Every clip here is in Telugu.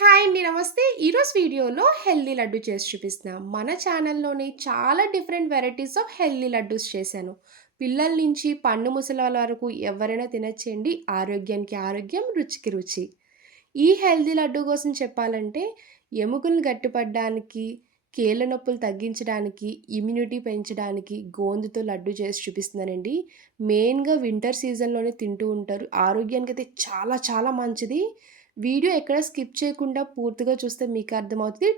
హాయ్ అండి. నమస్తే. ఈరోజు వీడియోలో హెల్తీ లడ్డు చేసి చూపిస్తున్నా. మన ఛానల్‌లోని చాలా different varieties of healthy laddoos చేశాను. పిల్లల నుంచి పండు ముసలోళ్ళ వరకు ఎవరైనా తినొచ్చండి. ఆరోగ్యానికి ఆరోగ్యం, రుచికి రుచి. ఈ హెల్తీ లడ్డు కోసం చెప్పాలంటే ఎముకలు గట్టిపడడానికి, కీళ్ళ నొప్పులు తగ్గించడానికి, ఇమ్యూనిటీ పెంచడానికి గోందుతో లడ్డు చేసి చూపిస్తున్నానండి. మెయిన్‌గా వింటర్ సీజన్‌లోనే తింటూ ఉంటారు. ఆరోగ్యానికైతే చాలా చాలా మంచిది. వీడియో ఎక్కడ స్కిప్ చేయకుండా పూర్తిగా చూస్తే మీకు అర్థమవుతది.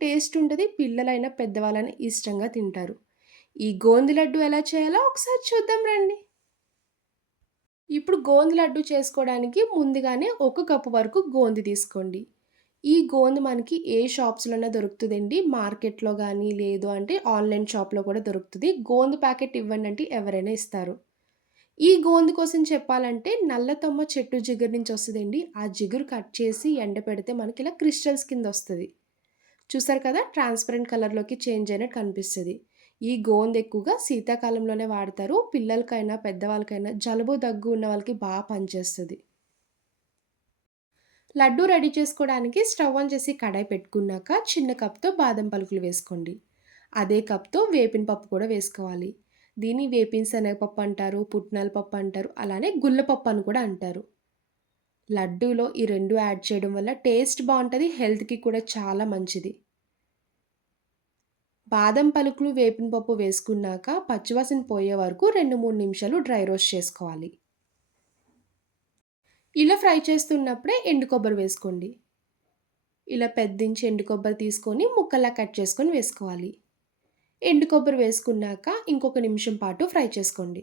టేస్ట్ ఉంటది. పిల్లలైనా, పెద్దవాళ్ళైనా ఇష్టంగా తింటారు. ఈ గోంది లడ్డు ఎలా చేయాలో ఒకసారి చూద్దాం రండి. ఇప్పుడు గోంది లడ్డు చేసుకోవడానికి ముందుగానే ఒక కప్పు వరకు గోంది తీసుకోండి. ఈ గోంది మనకి ఏ షాప్స్‌లోనే దొరుకుతదండి. మార్కెట్‌లో గానీ, లేదు అంటే ఆన్‌లైన్ షాప్‌లో కూడా దొరుకుతది. గోంది ప్యాకెట్ ఇవ్వండంటే ఎవరైనా ఇస్తారు. ఈ గోందు కోసం చెప్పాలంటే నల్ల తొమ్మ చెట్టు జిగురు నుంచి వస్తదండి. ఆ జిగురు కట్ చేసి ఎండపెడితే మనకిలా క్రిస్టల్స్ కిందొస్తది. చూసారు కదా! ట్రాన్స్‌పరెంట్ కలర్‌లోకి చేంజ్ అయినట్టు కనిపిస్తది. ఈ గోందు ఎక్కువగా శీతాకాలంలోనే వాడతారు. పిల్లలకైనా, పెద్దవాళ్ళకైనా జలుబు, దగ్గు ఉన్న వాళ్ళకి పనిచేస్తది. లడ్డూ రెడీ చేసుకోవడానికి స్టవ్ ఆన్ చేసి కడాయి పెట్టుకున్నాక చిన్న కప్‌తో బాదం పలుకులు వేసుకోండి. అదే కప్‌తో వేపిన పప్పు కూడా వేసుకోవాలి. దీన్ని వేపిన శనగపప్పు అంటారు, పుట్నాల పప్పు అంటారు, అలానే గుల్ల పప్పు అని కూడా అంటారు. లడ్డూలో ఈ 2 యాడ్ చేయడం వల్ల టేస్ట్ బావుంటది. హెల్త్‌కి కూడా చాలా మంచిది. బాదం పలుకులు, వేపిన పప్పు వేసుకున్నాక పచ్చివాసన పోయే వరకు 2, 3 నిమిషాలు డ్రై రోస్ట్ చేసుకోవాలి. ఇలా ఫ్రై చేస్తున్నప్పుడే ఎండు కొబ్బరి వేసుకోండి. ఇలా పెద్దించి ఎండు కొబ్బరి తీసుకొని ముక్కల్లా కట్ చేసుకొని వేసుకోవాలి. ఎండు కొబ్బరి వేసుకున్నాక ఇంకొక నిమిషం పాటు ఫ్రై చేసుకోండి.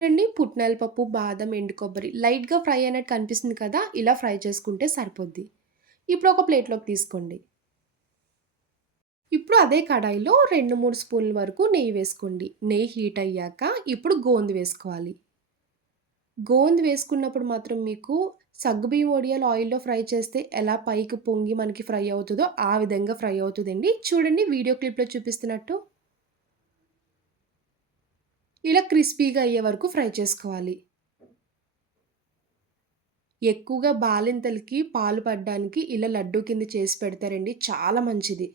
చూడండి పుట్నాల పప్పు, బాదం, ఎండు కొబ్బరి లైట్‌గా ఫ్రై అయినట్టు కనిపిస్తుంది కదా! ఇలా ఫ్రై చేసుకుంటే సరిపోద్ది. ఇప్పుడు ఒక ప్లేట్‌లోకి తీసుకోండి. ఇప్పుడు అదే కడాయిలో 2, 3 స్పూన్ల వరకు నెయ్యి వేసుకోండి. నెయ్యి హీట్ అయ్యాక ఇప్పుడు గోందు వేసుకోవాలి. గోందు వేసుకున్నప్పుడు మాత్రం మీకు సగ్గుబియ్యం వడియాలు ఆయిల్‌లో ఫ్రై చేస్తే ఎలా పైకి పొంగి మనకి ఫ్రై అవుతదో ఆ విధంగా ఫ్రై అవుతదండి. చూడండి వీడియో క్లిప్‌లో చూపిస్తున్నట్టు. ఇలా క్రిస్పీగా అయ్యే వరకు ఫ్రై చేసుకోవాలి. ఎక్కువగా బాలింతలకి పాలు పడడానికి ఇలా లడ్డూ కింద చేసి పెడతారండి. చాలా మంచిది.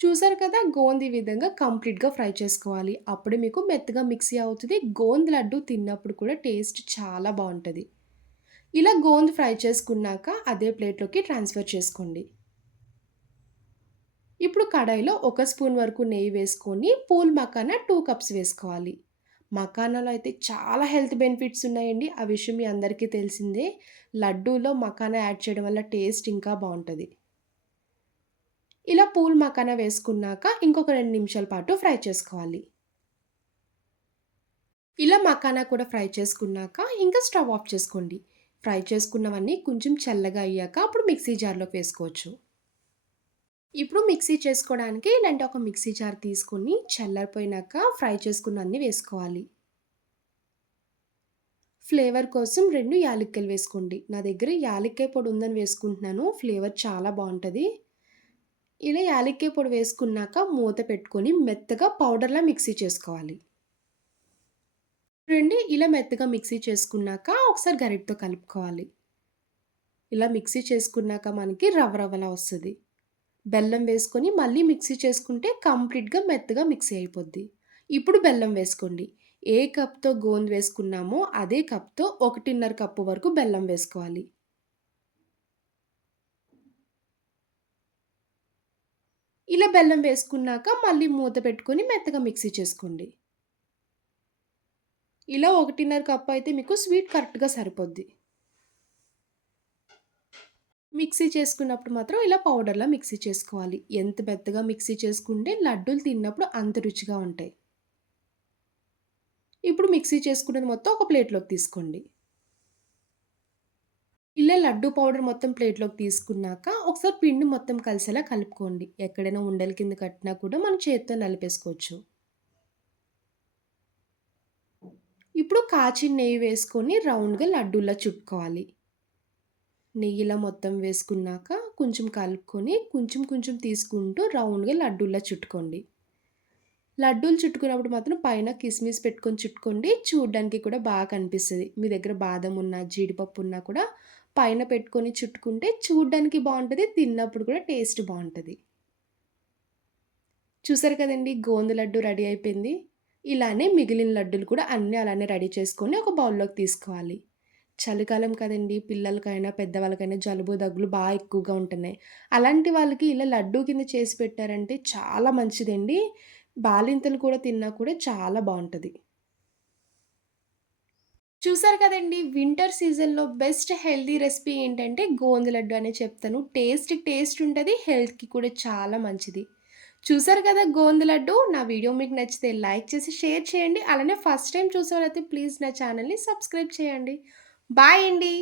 చూసారు కదా! గోంది ఈ విధంగా కంప్లీట్‌గా ఫ్రై చేసుకోవాలి. అప్పుడే మీకు మెత్తగా మిక్సీ అవుతది. గోంది లడ్డు తిన్నప్పుడు కూడా టేస్ట్ చాలా బావుంటది. ఇలా గోంది ఫ్రై చేసుకున్నాక అదే ప్లేట్‌లోకి ట్రాన్స్‌ఫర్ చేసుకోండి. ఇప్పుడు కడాయిలో ఒక స్పూన్ వరకు నెయ్యి వేసుకొని పూల్ మకానా 2 కప్స్ వేసుకోవాలి. మకానాలో అయితే చాలా హెల్త్ బెనిఫిట్స్ ఉన్నాయండి. ఆ విషయం మీ అందరికీ తెలిసిందే. లడ్డూలో మకానా యాడ్ చేయడం వల్ల టేస్ట్ ఇంకా బావుంటది. ఇలా పూల్ మకానా వేసుకున్నాక ఇంకొక 2 నిమిషాల పాటు ఫ్రై చేసుకోవాలి. ఇలా మకానా కూడా ఫ్రై చేసుకున్నాక ఇంకా స్టవ్ ఆఫ్ చేసుకోండి. ఫ్రై చేసుకున్నవన్నీ కొంచెం చల్లగా అయ్యాక అప్పుడు మిక్సీ జార్‌లోకి వేసుకోవచ్చు. ఇప్పుడు మిక్సీ చేసుకోవడానికి ఇలాంటి ఒక మిక్సీ జార్ తీసుకొని చల్లారిపోయినాక ఫ్రై చేసుకున్న అన్నీ వేసుకోవాలి. ఫ్లేవర్ కోసం 2 యాలక్కాయలు వేసుకోండి. నా దగ్గర యాలక్కాయ పొడి ఉందని వేసుకుంటున్నాను. ఫ్లేవర్ చాలా బావుంటది. ఇలా యాలక్కాయ పొడి వేసుకున్నాక మూత పెట్టుకొని మెత్తగా పౌడర్‌లా మిక్సీ చేసుకోవాలి. చూడండి ఇలా మెత్తగా మిక్సీ చేసుకున్నాక ఒకసారి గరిటెతో కలుపుకోవాలి. ఇలా మిక్సీ చేసుకున్నాక మనకి రవ్వ రవ్వలా వస్తది. బెల్లం వేసుకొని మళ్ళీ మిక్సీ చేసుకుంటే కంప్లీట్‌గా మెత్తగా మిక్సీ అయిపోద్ది. ఇప్పుడు బెల్లం వేసుకోండి. ఏ కప్‌తో గోందు వేసుకున్నామో అదే కప్‌తో 1:30 కప్పు వరకు బెల్లం వేసుకోవాలి. ఇలా బెల్లం వేసుకున్నాక మళ్ళీ మూత పెట్టుకొని మెత్తగా మిక్సీ చేసుకోండి. ఇలా 1:30 కప్ అయితే మీకు స్వీట్ కరెక్ట్‌గా సరిపోద్ది. మిక్సీ చేసుకున్నప్పుడు మాత్రం ఇలా పౌడర్‌లా మిక్సీ చేసుకోవాలి. ఎంత మెత్తగా మిక్సీ చేసుకుంటే లడ్డూలు తిన్నప్పుడు అంత రుచిగా ఉంటాయి. ఇప్పుడు మిక్సీ చేసుకున్నది మొత్తం ఒక ప్లేట్‌లోకి తీసుకోండి. ఇలా లడ్డూ పౌడర్ మొత్తం ప్లేట్‌లోకి తీసుకున్నాక ఒకసారి పిండి మొత్తం కలిసేలా కలుపుకోండి. ఎక్కడైనా ఉండల కింద కట్టినా కూడా మనం చేత్తో నలిపేసుకోవచ్చు. ఇప్పుడు కాచిన నెయ్యి వేసుకొని రౌండ్‌గా లడ్డూలా చుట్టుకోవాలి. నెయ్యిలా మొత్తం వేసుకున్నాక కొంచెం కలుపుకొని కొంచెం కొంచెం తీసుకుంటూ రౌండ్‌గా లడ్డూలా చుట్టుకోండి. లడ్డూలు చుట్టుకున్నప్పుడు మాత్రం పైన కిస్మిస్ పెట్టుకొని చుట్టుకోండి. చూడ్డానికి కూడా బాగా కనిపిస్తది. మీ దగ్గర బాదం ఉన్నా, జీడిపప్పు ఉన్నా కూడా పైన పెట్టుకొని చుట్టుకుంటే చూడ్డానికి బావుంటది. తిన్నప్పుడు కూడా టేస్ట్ బావుంటది. చూసారు కదండీ! గోంద లడ్డు రెడీ అయిపోయింది. ఇలానే మిగిలిన లడ్డూలు కూడా అన్నీ అలానే రెడీ చేసుకొని ఒక బౌల్‌లోకి తీసుకోవాలి. చలికాలం కదండీ! పిల్లలకైనా, పెద్దవాళ్ళకైనా జలుబు, దగ్గులు ఎక్కువగా ఉంటున్నాయి. అలాంటి వాళ్ళకి ఇలా లడ్డూ కింద చేసి పెట్టారంటే చాలా మంచిదండి. బాలింతలు కూడా తిన్నా కూడా చాలా బావుంటది. చూసారు కదండీ! వింటర్ సీజన్‌లో బెస్ట్ హెల్తీ రెసిపీ ఏంటంటే గోంద లడ్డు అనే చెప్తాను. టేస్ట్ ఉంటది. హెల్త్‌కి కూడా చాలా మంచిది. చూసారు కదా గోంద లడ్డు. నా వీడియో మీకు నచ్చితే లైక్ చేసి షేర్ చేయండి. అలానే ఫస్ట్ టైమ్ చూసేవాళ్ళైతే ప్లీజ్ నా ఛానెల్‌ని సబ్స్క్రైబ్ చేయండి. బాయ్ అండి.